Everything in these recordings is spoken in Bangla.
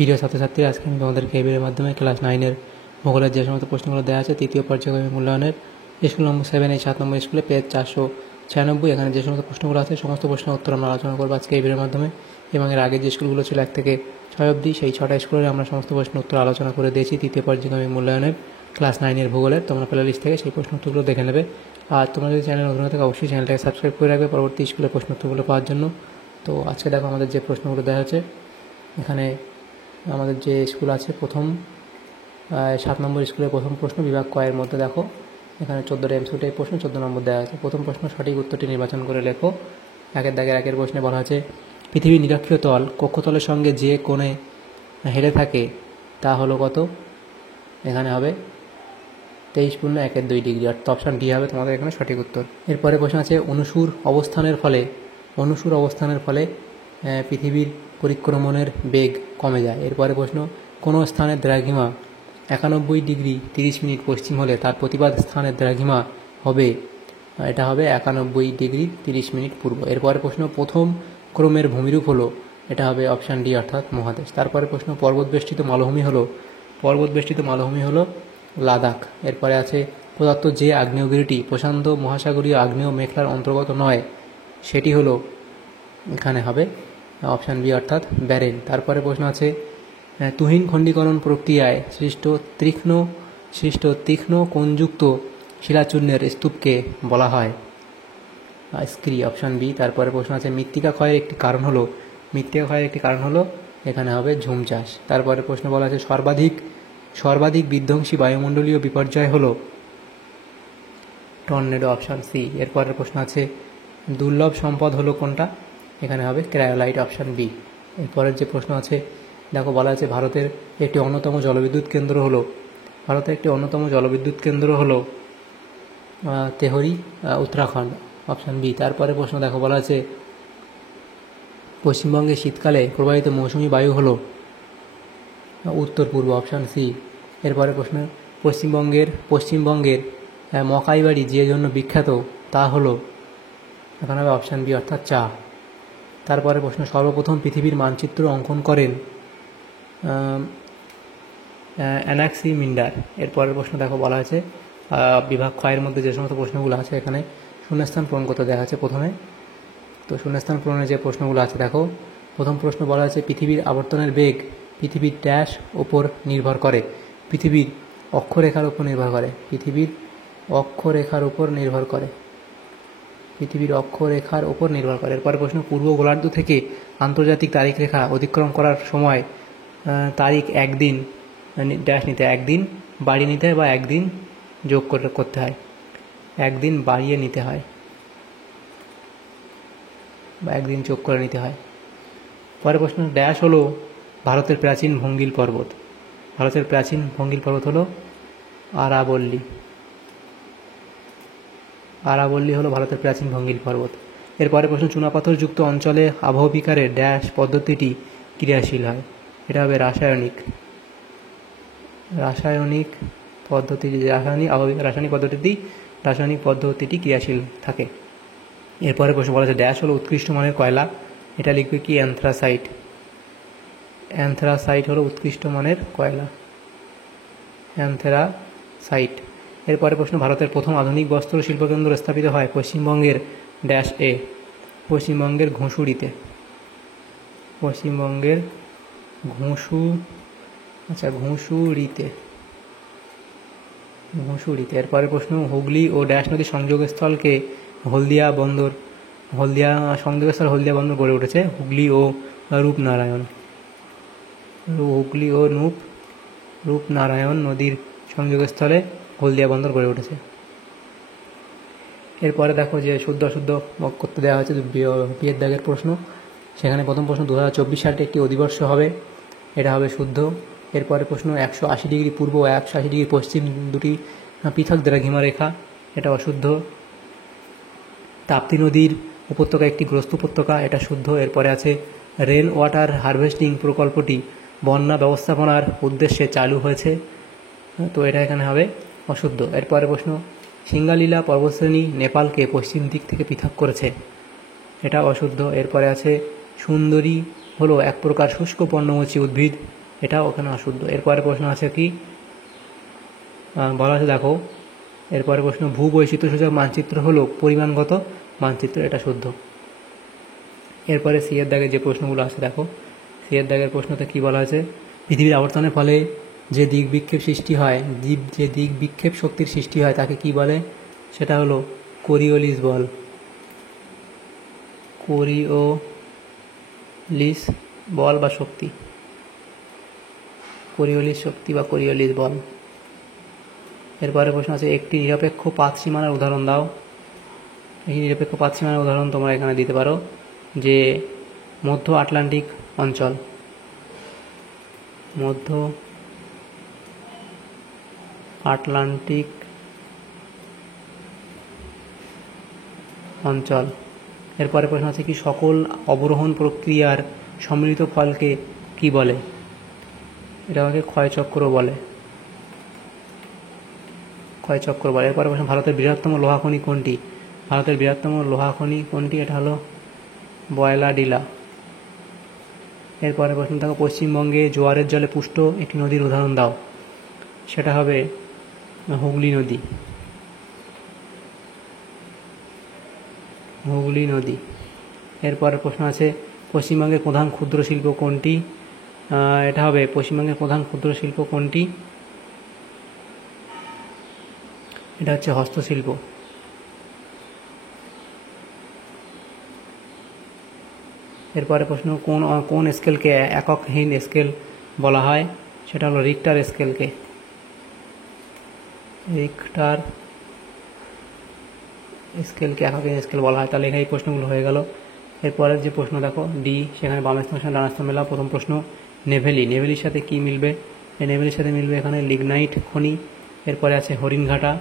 প্রিয় ছাত্রছাত্রী, আজকে আমি তোমাদেরকে এই ভিডিওর মাধ্যমে ক্লাস 9-এর ভূগোলের যে সমস্ত প্রশ্নগুলো দেওয়া আছে তৃতীয় পর্যায়ক্রমিক মূল্যায়নের স্কুল নম্বর 7 এই 7 নম্বর স্কুলে পেজ 496, এখানে যে সমস্ত প্রশ্নগুলো আছে সমস্ত প্রশ্নের উত্তর আমরা আলোচনা করবো আজকে এই ভিডিওর মাধ্যমে। এবং এর আগে যে স্কুলগুলো ছিল 1 থেকে 6 অবধি, সেই 6টা স্কুলের আমরা সমস্ত প্রশ্নের উত্তর আলোচনা করে দিয়েছি তৃতীয় পর্যায়ক্রমিক মূল্যায়নের ক্লাস 9-এর ভূগোলের। তোমরা প্লে লিস্ট থেকে সেই প্রশ্ন উত্তরগুলো দেখে নেবে। আর তোমরা যদি চ্যানেল নতুন হয়ে থাকে অবশ্যই চ্যানেলটাকে সাবস্ক্রাইব করে রাখবে পরবর্তী স্কুলের প্রশ্ন উত্তরগুলো পাওয়ার জন্য। তো আজকে দেখো আমাদের যে প্রশ্নগুলো দেওয়া হচ্ছে, এখানে আমাদের যে স্কুল আছে প্রথম 7 নম্বর স্কুলের প্রথম প্রশ্ন বিভাগ কয়ের মধ্যে দেখো এখানে 14টা এমসিকিউ টাইপ প্রশ্ন 14 নম্বর দেওয়া আছে। প্রথম প্রশ্ন, সঠিক উত্তরটি নির্বাচন করে লেখো। একের দাগের একের প্রশ্নে বলা আছে পৃথিবীর নিরক্ষীয় তল কক্ষতলের সঙ্গে যে কোণে হেলে থাকে তা হলো কত? এখানে হবে 23.1 ডিগ্রি, অর্থাৎ অপশান ডি হবে তোমাদের এখানে সঠিক উত্তর। এরপরে প্রশ্ন আছে অনুসুর অবস্থানের ফলে পৃথিবীর পরিক্রমণের বেগ কমে যায়। এরপরে প্রশ্ন, কোনো স্থানের দ্রাঘিমা 91 ডিগ্রি 30 মিনিট পশ্চিম হলে তার প্রতিবাদ স্থানের দ্রাঘিমা হবে, এটা হবে 91 ডিগ্রি 30 মিনিট পূর্ব। এরপরে প্রশ্ন, প্রথম ক্রমের ভূমিরূপ হলো, এটা হবে অপশান ডি অর্থাৎ মহাদেশ। তারপরে প্রশ্ন, পর্বতবেষ্টিত মালভূমি হলো লাদাখ। এরপরে আছে প্রদত্ত যে আগ্নেয়গিরিটি প্রশান্ত মহাসাগরীয় আগ্নেয় মেঘলার অন্তর্গত নয় সেটি হলো, এখানে হবে অপশান বি অর্থাৎ ব্যারেন। তারপরে প্রশ্ন আছে তুহিন খণ্ডীকরণ প্রক্রিয়ায় সৃষ্ট তীক্ষ্ণ কোণযুক্ত শিলাচূর্ণের স্তূপকে বলা হয় স্ক্রি, অপশান বি। তারপরে প্রশ্ন আছে মৃত্তিকা ক্ষয়ের একটি কারণ হলো এখানে হবে ঝুম চাষ। তারপরে প্রশ্ন বলা আছে সর্বাধিক বিধ্বংসী বায়ুমণ্ডলীয় বিপর্যয় হলো টর্নেডো, অপশান সি। এরপরের প্রশ্ন আছে দুর্লভ সম্পদ হলো কোনটা? এখানে হবে ক্রায়োলাইট, অপশান বি। এরপরের যে প্রশ্ন আছে দেখো বলা আছে ভারতের একটি অন্যতম জলবিদ্যুৎ কেন্দ্র হলো তেহরি, উত্তরাখণ্ড, অপশান বি। তারপরে প্রশ্ন দেখো বলা আছে পশ্চিমবঙ্গে শীতকালে প্রবাহিত মৌসুমি বায়ু হলো উত্তর পূর্ব, অপশান সি। এরপরে প্রশ্ন, পশ্চিমবঙ্গের মকাইবাড়ি যে জন্য বিখ্যাত তা হলো, এখানে হবে অপশান বি অর্থাৎ চা। তারপরে প্রশ্ন, সর্বপ্রথম পৃথিবীর মানচিত্র অঙ্কন করেন অ্যানাক্সিমিন্ডার। এরপরের প্রশ্ন দেখো বলা আছে বিভাগ ক্ষয়ের মধ্যে যে সমস্ত প্রশ্নগুলো আছে এখানে শূন্যস্থান পূরণ করতে দেখা আছে প্রথমে। তো শূন্যস্থান পূরণের যে প্রশ্নগুলো আছে দেখো, প্রথম প্রশ্ন বলা আছে পৃথিবীর আবর্তনের বেগ পৃথিবীর ড্যাশ ওপর নির্ভর করে, পৃথিবীর অক্ষরেখার উপর নির্ভর করে। এরপরে প্রশ্ন, পূর্ব গোলার্ধ থেকে আন্তর্জাতিক তারিখ রেখা অতিক্রম করার সময় তারিখ একদিন ড্যাশ নিতে, একদিন বাড়িয়ে নিতে হয় বা একদিন যোগ করতে হয়, একদিন বাড়িয়ে নিতে হয় বা একদিন যোগ করে নিতে হয়। পরের প্রশ্ন, ড্যাশ হলো ভারতের প্রাচীন ভঙ্গিল পর্বত হলো আরাবল্লী হলো ভারতের প্রাচীন ভঙ্গিল পর্বত। এরপরে প্রশ্ন, চুনাপাথরযুক্ত অঞ্চলে আবহবিকারে ড্যাশ পদ্ধতিটি ক্রিয়াশীল হয়, এটা হবে রাসায়নিক পদ্ধতিটি ক্রিয়াশীল থাকে। এরপরে প্রশ্ন বলা আছে ড্যাশ হলো উৎকৃষ্ট মানের কয়লা, এটা লিখবে কি অ্যান্থ্রাসাইট হলো উৎকৃষ্ট মানের কয়লা, অ্যান্থ্রাসাইট। এরপরে প্রশ্ন, ভারতের প্রথম আধুনিক বস্ত্র শিল্পকেন্দ্র স্থাপিত হয় পশ্চিমবঙ্গের ড্যাশ এ, পশ্চিমবঙ্গের ঘুষুড়িতে। এরপরে প্রশ্ন, হুগলি ও ড্যাশ নদীর সংযোগস্থলকে হলদিয়া বন্দর গড়ে উঠেছে, হুগলি ও রূপনারায়ণ নদীর সংযোগস্থলে হলদিয়া বন্দর গড়ে উঠেছে। এরপরে দেখো যে শুদ্ধ অশুদ্ধ করতে দেওয়া হয়েছে বিয়ের দাগের প্রশ্ন। সেখানে প্রথম প্রশ্ন 2024 সালটি একটি অধিবর্ষ হবে, এটা হবে শুদ্ধ। এরপরে প্রশ্ন 180 ডিগ্রি পূর্ব ও 180 ডিগ্রি পশ্চিম দুটি পৃথক দ্রাঘিমা রেখা, এটা অশুদ্ধ। তাপ্তি নদীর উপত্যকা একটি গ্রস্ত উপত্যকা, এটা শুদ্ধ। এরপরে আছে রেন ওয়াটার হারভেস্টিং প্রকল্পটি বন্যা ব্যবস্থাপনার উদ্দেশ্যে চালু হয়েছে, তো এটা এখানে হবে অশুদ্ধ। এরপরে প্রশ্ন, সিঙ্গালীলা পর্বতশ্রেণী নেপালকে পশ্চিম দিক থেকে পৃথক করেছে, এটা অশুদ্ধ। এরপরে আছে সুন্দরী হলো এক প্রকার শুষ্ক পর্ণমোচী উদ্ভিদ, এটাও ওখানে অশুদ্ধ। এরপরে প্রশ্ন আছে কি বলা আছে দেখো, এরপরে প্রশ্ন ভূবৈচিত্র্যসূচক মানচিত্র হলো পরিমাণগত মানচিত্র, এটা শুদ্ধ। এরপরে সি এর দাগের যে প্রশ্নগুলো আছে দেখো, সি এর দাগের প্রশ্নতে কি বলা আছে, পৃথিবীর আবর্তনের ফলে যে দিক বিক্ষেপ সৃষ্টি হয়, যে দিক বিক্ষেপ শক্তির সৃষ্টি হয় তাকে কি বলে, সেটা হলো কোরিওলিস বল। কোরিওলিস বল বা শক্তি, কোরিওলিস শক্তি বা কোরিওলিস বল। এরপরে প্রশ্ন আছে একটি নিরপেক্ষ পাত সীমানার উদাহরণ দাও। এই নিরপেক্ষ পাত সীমানার উদাহরণ তোমরা এখানে দিতে পারো যে মধ্য আটলান্টিক অঞ্চল, মধ্য আটলান্টিক অঞ্চল। এরপরে প্রশ্ন আছে কি সকল অবরোহণ প্রক্রিয়ার সম্মিলিত ফলকে কি বলে, এটা আমাকে ক্ষয়চক্র বলে, ক্ষয়চক্র বলে। এরপরে প্রশ্ন ভারতের বৃহত্তম লোহা খনি কোনটি, ভারতের বৃহত্তম লোহা খনি কোনটি, এটা হলো বয়লাডিলা। এরপরে প্রশ্ন দেখো পশ্চিমবঙ্গে জোয়ারের জলে পুষ্ট একটি নদীর উদাহরণ দাও, সেটা হবে হুগলি নদী, হুগলি নদী। এরপরে প্রশ্ন আছে পশ্চিমবঙ্গের প্রধান ক্ষুদ্র শিল্প কোনটি, এটা হবে পশ্চিমবঙ্গের প্রধান ক্ষুদ্র শিল্প কোনটি, এটা হচ্ছে হস্তশিল্প। এরপরে প্রশ্ন কোন স্কেলকে এককহীন স্কেল বলা হয়, সেটা হলো রিক্টার স্কেলকে, রিক্টার স্কেলকে এককহীন স্কেল বলা হয়। তাহলে এখানে এই প্রশ্নগুলো হয়ে গেল। এরপরের যে প্রশ্ন দেখো ডি, সেখানে বাম স্তম্ভের সাথে ডান স্তম্ভ মেলাও। প্রথম প্রশ্ন নেভেলি, নেভেলির সাথে কি মিলবে, এই নেভেলির সাথে মিলবে এখানে লিগনাইট খনি। এরপরে আছে হরিণঘাটা,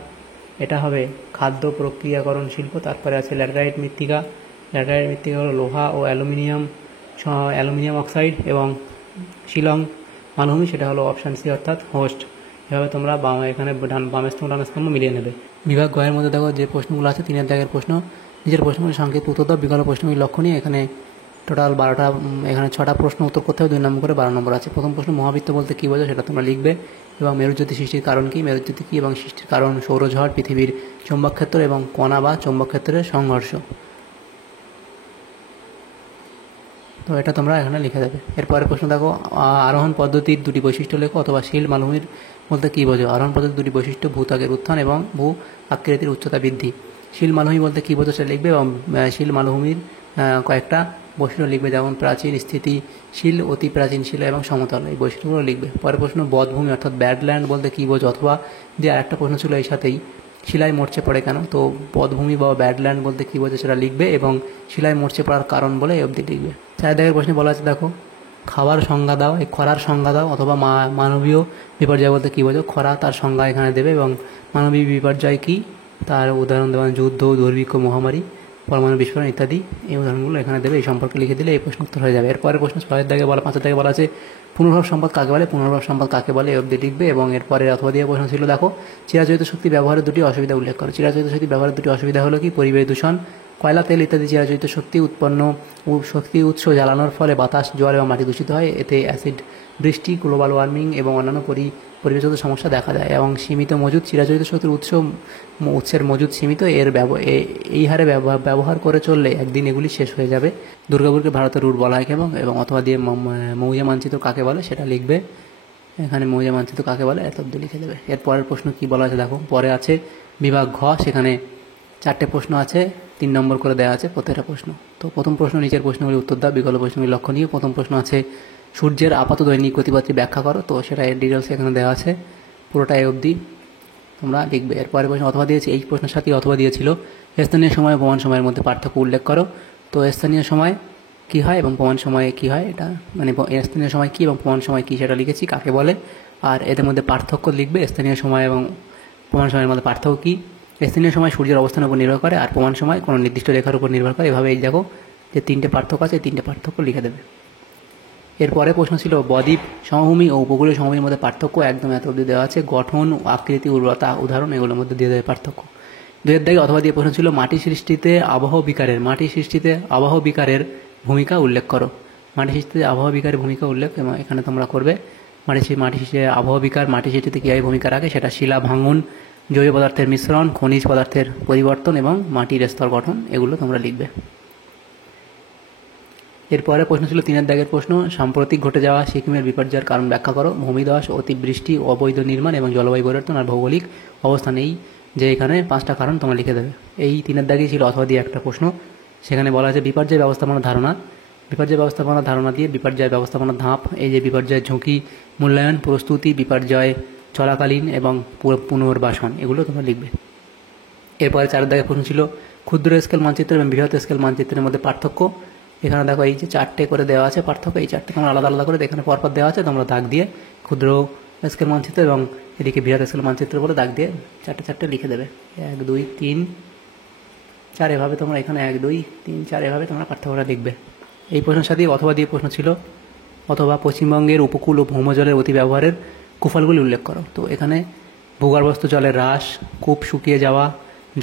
এটা হবে খাদ্য প্রক্রিয়াকরণ শিল্প। তারপরে আছে ল্যাটেরাইট মৃত্তিকা, ল্যাটেরাইট মৃত্তিকা হলো লোহা ও অ্যালুমিনিয়াম অক্সাইড। এবং শিলং মালভূমি, সেটা হলো অপশান সি অর্থাৎ হোস্ট। এভাবে তোমরা এখানে বাম স্তম্ভ ডান স্তম্ভ মিলিয়ে নেবে। বিভাগ গয়ের মধ্যে দেখো যে প্রশ্নগুলো আছে 3 দাগের প্রশ্ন, নিজের প্রশ্নগুলি সংক্ষেপ উত্তর দাও, বিকল্প প্রশ্নগুলি লক্ষণীয়। এখানে টোটাল 12টা, এখানে 6টা প্রশ্ন উত্তর করতে হবে, 2 নম্বর করে 12 নম্বর আছে। প্রথম প্রশ্ন মহাবৃত্ত বলতে কী বোঝো, সেটা তোমরা লিখবে। এবং মেরুজ্যোতি সৃষ্টির কারণ কী, মেরুজ্যোতি কী এবং সৃষ্টির কারণ সৌরঝড়, পৃথিবীর চৌম্বকক্ষেত্র এবং কণা বা চৌম্বকক্ষেত্রের সংঘর্ষ। তো এটা তোমরা এখানে লিখে দেবে। এরপরে প্রশ্ন দেখো আরোহণ পদ্ধতির 2টি বৈশিষ্ট্য লেখো, অথবা শিল মালভূমির বলতে কী বোঝো। আরোহণ পদ্ধতির 2টি বৈশিষ্ট্য ভূত্বকের উত্থান এবং ভূ আকৃতির উচ্চতা বৃদ্ধি। শিল মালভূমি বলতে কী বোঝো সেটা লিখবে, এবং শিল মালভূমির কয়েকটা বৈশিষ্ট্য লিখবে, যেমন প্রাচীন, স্থিতিশীল, অতি প্রাচীনশীল এবং সমতল, এই বৈশিষ্ট্যগুলো লিখবে। পরের প্রশ্ন বধভূমি অর্থাৎ ব্যাডল্যান্ড বলতে কী বোঝো, অথবা যে আরেকটা প্রশ্ন ছিল এই সাথেই, শিলায় মরচে পড়ে কেন। তো বধভূমি বা ব্যাডল্যান্ড বলতে কী বোঝো সেটা লিখবে, এবং শিলায় মরচে পড়ার কারণ বলে এই অবধি লিখবে। 4 দাগের প্রশ্নে বলা আছে দেখো খাবার সংজ্ঞা দাও, এই খরার সংজ্ঞা দাও, অথবা মানবীয় বিপর্যয় বলতে কী বোঝো, খরা তার সংজ্ঞা এখানে দেবে, এবং মানবীয় বিপর্যয় কী তার উদাহরণ দেবেন যুদ্ধ, দুর্ভিক্ষ, মহামারী, পরমাণু বিস্ফোরণ ইত্যাদি, এই উদাহরণগুলো এখানে দেবে। এই সম্পর্কে লিখে দিলে এই প্রশ্ন উত্তর হয়ে যাবে। এরপরে প্রশ্ন 6 দাগে বলা, 5 দাগে বলা আছে পুনর্ভব সম্পদ কাকে বলে, পুনর্ভব সম্পদ কাকে বলে এই অবধি লিখবে। এবং এরপরে অথবা দিয়ে প্রশ্ন ছিল দেখো চিরাচরিত শক্তি ব্যবহারের 2টি অসুবিধা উল্লেখ করো। চিরাচরিত শক্তি ব্যবহারের 2টি অসুবিধা হলো কি, পরিবেশ দূষণ, কয়লা, তেল ইত্যাদি চিরাচরিত শক্তি উৎস জ্বালানোর ফলে বাতাস, জল এবং মাটি দূষিত হয়। এতে অ্যাসিড বৃষ্টি, গ্লোবাল ওয়ার্মিং এবং অন্যান্য পরিবেশগত সমস্যা দেখা যায়। এবং সীমিত মজুদ, চিরাচরিত শক্তির উৎসের মজুদ সীমিত, এই হারে ব্যবহার করে চললে একদিন এগুলি শেষ হয়ে যাবে। দুর্গাপুরকে ভারতের রুট বলা হয় এবং অথবা দিয়ে মৌজা মানচিত্র কাকে বলে সেটা লিখবে, এখানে মৌজা মানচিত্র কাকে বলে এত অবধি লিখে দেবে। এর পরের প্রশ্ন কি বলা আছে দেখো, পরে আছে বিভাগ ঘ, সেখানে 4টে প্রশ্ন আছে, 3 নম্বর করে দেওয়া আছে প্রত্যেকটা প্রশ্ন। তো প্রথম প্রশ্ন নিচের প্রশ্নগুলি উত্তর দাও, বিকল্প প্রশ্নগুলি লক্ষণীয়। প্রথম প্রশ্ন আছে সূর্যের আপাত দৈনিক গতিপথটি ব্যাখ্যা করো, তো সেটা এর ডিটেলস এখানে দেওয়া আছে, পুরোটা এই অবধি তোমরা লিখবে। এরপরে প্রশ্ন অথবা দিয়েছে, এই প্রশ্নের সাথে অথবা দিয়েছিল স্থানীয় সময় ও প্রমাণ সময়ের মধ্যে পার্থক্য উল্লেখ করো। তো স্থানীয় সময় কী হয় এবং প্রমাণ সময়ে কী হয়, এটা মানে স্থানীয় সময় কী এবং প্রমাণ সময় কী সেটা লিখেছি, কাকে বলে, আর এদের মধ্যে পার্থক্য লিখবে। স্থানীয় সময় এবং প্রমাণ সময়ের মধ্যে পার্থক্য কী, স্থানীয় সময় সূর্যের অবস্থানের উপর নির্ভর করে, আর প্রমাণ সময় কোনো নির্দিষ্ট রেখার উপর নির্ভর করে। এভাবে এই দেখো যে 3টে পার্থক্য আছে, 3টে পার্থক্য লিখে দেবে। এরপরে প্রশ্ন ছিল বদ্বীপ সমভূমি ও উপকূলীয় সমভূমির মধ্যে পার্থক্য, একদম এত অবধি দেওয়া আছে। গঠন, আকৃতি, উর্বরতা, উদাহরণ এগুলোর মধ্যে দিয়ে দেবে পার্থক্য। 2 দাগে অথবা দিয়ে প্রশ্ন ছিল মাটি সৃষ্টিতে আবহ বিকারের ভূমিকা উল্লেখ করো। মাটি সৃষ্টিতে আবহাওয়া বিকারের ভূমিকা উল্লেখ, এবং এখানে তোমরা করবে মাটি যে আবহাওয়া বিকার মাটি সৃষ্টিতে কীভাবে ভূমিকা রাখে সেটা শিলা ভাঙন, জৈব পদার্থের মিশ্রণ, খনিজ পদার্থের পরিবর্তন এবং মাটির স্তর গঠন, এগুলো তোমরা লিখবে। এরপরে প্রশ্ন ছিল 3 দাগের প্রশ্ন, সাম্প্রতিক ঘটে যাওয়া সিকিমের বিপর্যয়ের কারণ ব্যাখ্যা করো। ভূমিধস, অতিবৃষ্টি, অবৈধ নির্মাণ এবং জলবায়ু পরিবর্তন আর ভৌগোলিক অবস্থান। এই যে এখানে 5টা কারণ তোমরা লিখে দেবে। এই 3 দাগেই ছিল অথবা দিয়ে একটা প্রশ্ন, সেখানে বলা আছে বিপর্যয় ব্যবস্থাপনার ধারণা। বিপর্যয় ব্যবস্থাপনার ধারণা দিয়ে বিপর্যয় ব্যবস্থাপনার ধাপ, এই যে বিপর্যয় ঝুঁকি মূল্যায়ন, প্রস্তুতি, বিপর্যয় চলাকালীন এবং পুনর্বাসন, এগুলো তোমরা লিখবে। এরপরে 4 দাগের প্রশ্ন ছিল ক্ষুদ্র স্কেল মানচিত্র এবং বৃহৎ স্কেল মানচিত্রের মধ্যে পার্থক্য। এখানে দেখো এই যে 4টে করে দেওয়া আছে পার্থক্য, এই 4টে তোমরা আলাদা আলাদা করে এখানে পরপর দেওয়া আছে, তোমরা দাগ দিয়ে ক্ষুদ্র স্কেল মানচিত্র এবং এদিকে বৃহৎ স্কেল মানচিত্র বলে দাগ দিয়ে 4টে লিখে দেবে। 1 2 3 4 এভাবে তোমরা এখানে 1 2 3 4 এভাবে তোমরা পার্থক্যটা লিখবে। এই প্রশ্নের সাথে অথবা দিয়ে প্রশ্ন ছিল, অথবা পশ্চিমবঙ্গের উপকূল ও ভৌমজলের অতি ব্যবহারের কুফলগুলি উল্লেখ করো। তো এখানে ভূগর্ভস্থ জলের হ্রাস, কূপ শুকিয়ে যাওয়া,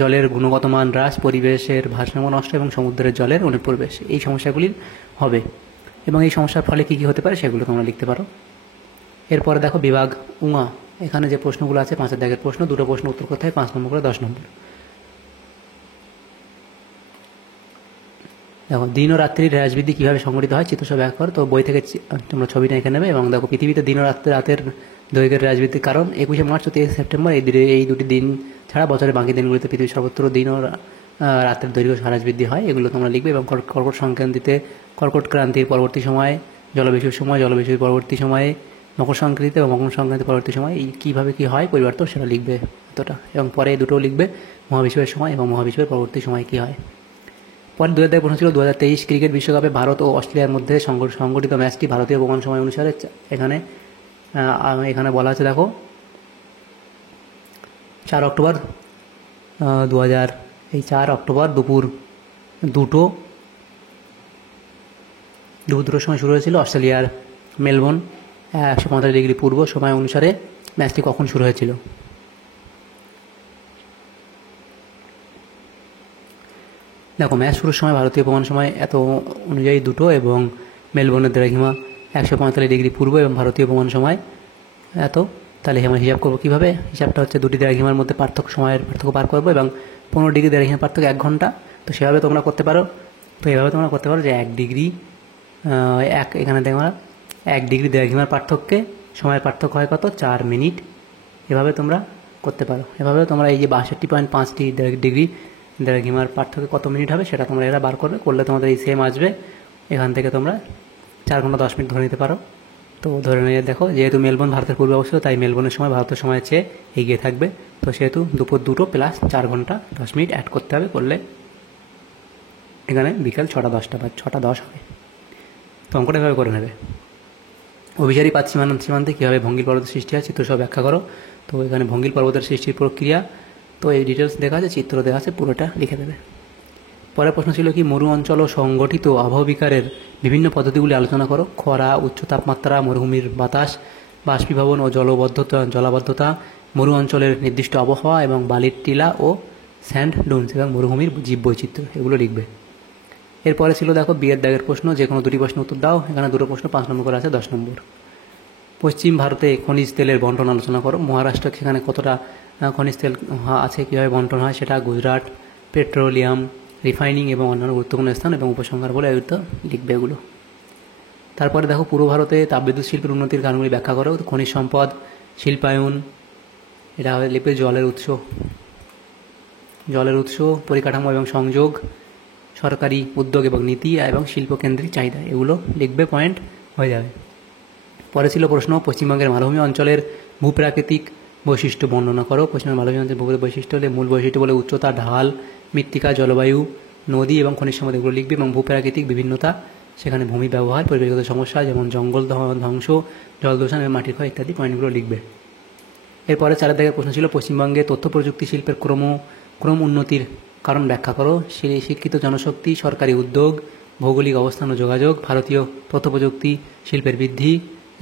জলের গুণগত মান হ্রাস, পরিবেশের ভারসাম্য নষ্ট এবং সমুদ্রের জলের অনুপ্রবেশ, এই সমস্যাগুলি হবে এবং এই সমস্যার ফলে কী কী হতে পারে সেগুলো তোমরা লিখতে পারো। এরপরে দেখো বিভাগ উঙা, এখানে যে প্রশ্নগুলো আছে 5 দাগের প্রশ্ন, 2টো প্রশ্ন উত্তর করতে হয়, 5 নম্বর করে 10 নম্বর। দেখো দিন ও রাত্রির হ্রাস বৃদ্ধি কীভাবে সংঘটিত হয় চিত্র সহ ব্যাখ্যা করো। তো বই থেকে তোমরা ছবিটা এঁকে নেবে এবং দেখো পৃথিবীতে দিন ও রাতের দৈর্ঘ্যের হ্রাস বৃদ্ধির কারণ 21শে মার্চ ও 23শে সেপ্টেম্বর এই দুটি দিন ছাড়া বছরের বাকি দিনগুলিতে পৃথিবীর সর্বত্র দিন ও রাতের দৈর্ঘ্য হ্রাস বৃদ্ধি হয়, এগুলো তোমরা লিখবে। এবং কর্কট ক্রান্তির পরবর্তী সময়ে, জলবিষুর পরবর্তী সময়ে, মকর সংক্রান্তি এবং মকর সংক্রান্তির পরবর্তী সময় এই কীভাবে কী হয় পরিবর্তন সেটা লিখবে এতটা। এবং পরে এই দুটোও লিখবে, মহাবিশ্বের সময় এবং মহাবিশ্বের পরবর্তী সময় কী হয়। পরে 2 দাগের প্রশ্ন ছিল 2023 ক্রিকেট বিশ্বকাপে ভারত ও অস্ট্রেলিয়ার মধ্যে সংগঠিত ম্যাচটি ভারতীয় প্রমাণ সময় অনুসারে এখানে বলা আছে দেখো 4 অক্টোবর 4 অক্টোবর দুপুর 2টোর সময় শুরু হয়েছিল অস্ট্রেলিয়ার মেলবোর্ন 145 ডিগ্রি পূর্ব সময় অনুসারে ম্যাচটি কখন শুরু হয়েছিল। দেখো ম্যাচ শুরুর সময় ভারতীয় প্রমাণ সময় এত অনুযায়ী 2টো এবং মেলবোর্নের দ্রাঘিমা 145 ডিগ্রি পূর্ব এবং ভারতীয় প্রমাণ সময় এত। তাহলে আমরা হিসাব করবো কীভাবে, হিসাবটা হচ্ছে 2টি দ্রাঘিমার মধ্যে সময়ের পার্থক্য পার করবো এবং 15 ডিগ্রি দ্রাঘিমার পার্থক্য 1 ঘন্টা। তো সেভাবে তোমরা করতে পারো। তো এভাবে তোমরা করতে পারো যে 1 ডিগ্রি এখানে দেখো 1 ডিগ্রি দ্রাঘিমার পার্থক্যে সময়ের পার্থক্য হয় কত, 4 মিনিট। এভাবে তোমরা করতে পারো। এভাবে তোমরা এই যে 62.5 ডিগ্রি দ্রাঘিমার পার্থক্যে কত মিনিট হবে সেটা তোমরা বার করলে তোমাদের এই সেম আসবে। এখান থেকে তোমরা 4 ঘন্টা 10 মিনিট ধরে নিতে পারো। তো ধরে নিয়ে দেখো যেহেতু মেলবোর্ন ভারতের পূর্বে অবস্থিত, তাই মেলবোর্নের সময় ভারতের সময়ের চেয়ে এগিয়ে থাকবে। তো সেহেতু দুপুর 2টো প্লাস 4 ঘন্টা 10 মিনিট অ্যাড করতে হবে, করলে এখানে বিকাল 6টা 10টা বা 6টা 10 হবে। তো অঙ্কটা এভাবে করে নেবে। অভিসারী পাত সীমান্তে কীভাবে ভঙ্গিল পর্বতের সৃষ্টি হয় চিত্র সহ ব্যাখ্যা করো। তো এখানে ভঙ্গিল পর্বতের সৃষ্টির প্রক্রিয়া, তো এই ডিটেলস দেখা আছে, চিত্র দেখা আছে, পুরোটা লিখে দেবে। পরের প্রশ্ন ছিল কি মরু অঞ্চল ও সংগঠিত আবহাওয়া বিকারের বিভিন্ন পদ্ধতিগুলি আলোচনা করো। খরা, উচ্চ তাপমাত্রা, মরুভূমির বাতাস, বাষ্পীভবন ও জলাবদ্ধতা, মরু অঞ্চলের নির্দিষ্ট আবহাওয়া এবং বালির টিলা ও স্যান্ড ডুনস এবং মরুভূমির জীববৈচিত্র্য, এগুলো লিখবে। এরপরে ছিল দেখো 2 দাগের প্রশ্ন, যে কোনো 2টি প্রশ্ন উত্তর দাও। এখানে 2টো প্রশ্ন 5 নম্বর করে আছে, 10 নম্বর। পশ্চিম ভারতে খনিজ তেলের বন্টন আলোচনা করো। মহারাষ্ট্র সেখানে কতটা খনিজ তেল আছে, কীভাবে বন্টন হয় সেটা। গুজরাট পেট্রোলিয়াম রিফাইনিং এবং অন্যান্য গুরুত্বপূর্ণ স্থান এবং উপসংহার বলে এগুলো লিখবে এগুলো। তারপরে দেখো পূর্ব ভারতে তাপবিদ্যুৎ শিল্পের উন্নতির কারণগুলি ব্যাখ্যা করো। খনিজ সম্পদ, শিল্পায়ন, এটা লিখবে জলের উৎস, পরিকাঠামো এবং সংযোগ, সরকারি উদ্যোগ এবং নীতি এবং শিল্পকেন্দ্রিক চাহিদা, এগুলো লিখবে, পয়েন্ট হয়ে যাবে। পরে ছিল প্রশ্ন পশ্চিমবঙ্গের মালভূমি অঞ্চলের ভূপ্রাকৃতিক বৈশিষ্ট্য বর্ণনা করো। পশ্চিমবঙ্গের মালভূমি অঞ্চলের ভূ বৈশিষ্ট্য হলে মূল বৈশিষ্ট্য বলে উচ্চতা, ঢাল, মৃত্তিকা, জলবায়ু, নদী এবং খনিজ সম্পদ, এগুলো লিখবে। এবং ভূপ্রাকৃতিক বিভিন্নতা, সেখানে ভূমি ব্যবহার, পরিবেশগত সমস্যা যেমন জঙ্গল ধ্বংস, জল দূষণ এবং মাটির ক্ষয় ইত্যাদি পয়েন্টগুলো লিখবে। এরপরে 4 দাগের প্রশ্ন ছিল পশ্চিমবঙ্গে তথ্য প্রযুক্তি শিল্পের ক্রম উন্নতির কারণ ব্যাখ্যা করো। শিক্ষিত জনশক্তি, সরকারি উদ্যোগ, ভৌগোলিক অবস্থান ও যোগাযোগ, ভারতীয় তথ্য প্রযুক্তি শিল্পের বৃদ্ধি,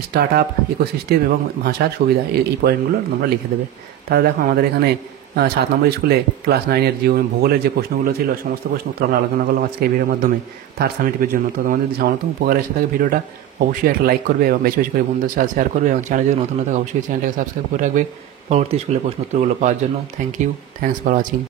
স্টার্ট আপ, ইকোসিস্টেম এবং ভাষার সুবিধা, এই পয়েন্টগুলো তোমরা লিখে দেবে। তাহলে দেখো আমাদের এখানে 7 নম্বর স্কুলে ক্লাস 9-এর ভূগোলের যে প্রশ্নগুলো ছিল সমস্ত প্রশ্ন উত্তর আমরা আলোচনা করলাম আজকে এই ভিডিওর মাধ্যমে থার্ড সামেটিভের জন্য। তো তোমাদের যদি সামান্যতম উপকার এসে থাকে ভিডিওটা অবশ্যই একটা লাইক করবে এবং বেশি বেশি করে বন্ধুদের সাথে শেয়ার করবে এবং চ্যানেলে যদি নতুন থাকে অবশ্যই চ্যানেলটাকে সাবস্ক্রাইব করে রাখবে পরবর্তী স্কুলের প্রশ্ন উত্তরগুলো পাওয়ার জন্য। Thank you, thanks for watching.